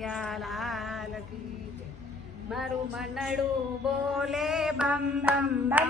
કનૈયા લાલ કી. મારું મનડું બોલે બમ બમ બમ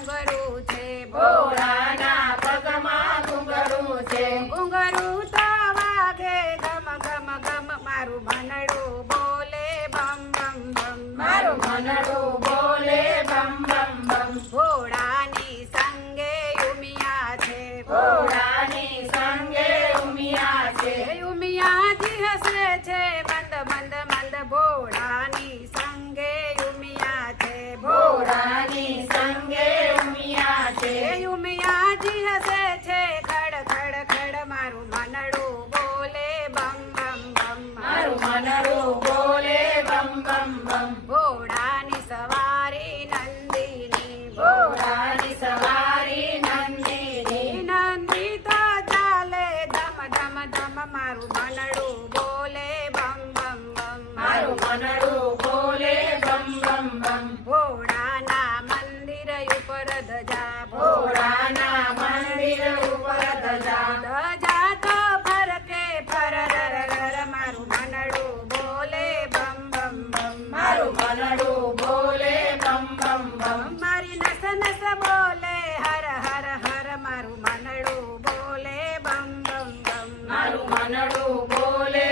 ઘૂંઘરું છે. ભોળાના પગમાં ઘૂંઘરું છે. ઘૂંઘરું તો વાગે ગમ ગમ ગમ મારું મનડું ઉમિયાજી હસે છે ખડ ખડ ખડ મારું મનડું બોલે બમ બમ બમ. મારું મનડું બોલે બમ બમ બમ. ભોળાની સવારી નંદિની. ભોળાની સવારી નંદિની. નંદી તો ચાલે ધમ ધમ ધમ મારું મનડું બોલે બમ બમ બમ. મારું મનડું બોલે બમ બમ બમ. ભોળાના મંદિર ઉપર બોલે બમ બમ મારું મનડું બોલે બમ બમ બમ મારી નસ નસ બોલે હર હર હર મારું મનડું બોલે બમ બમ બમ મારું મનડું બોલે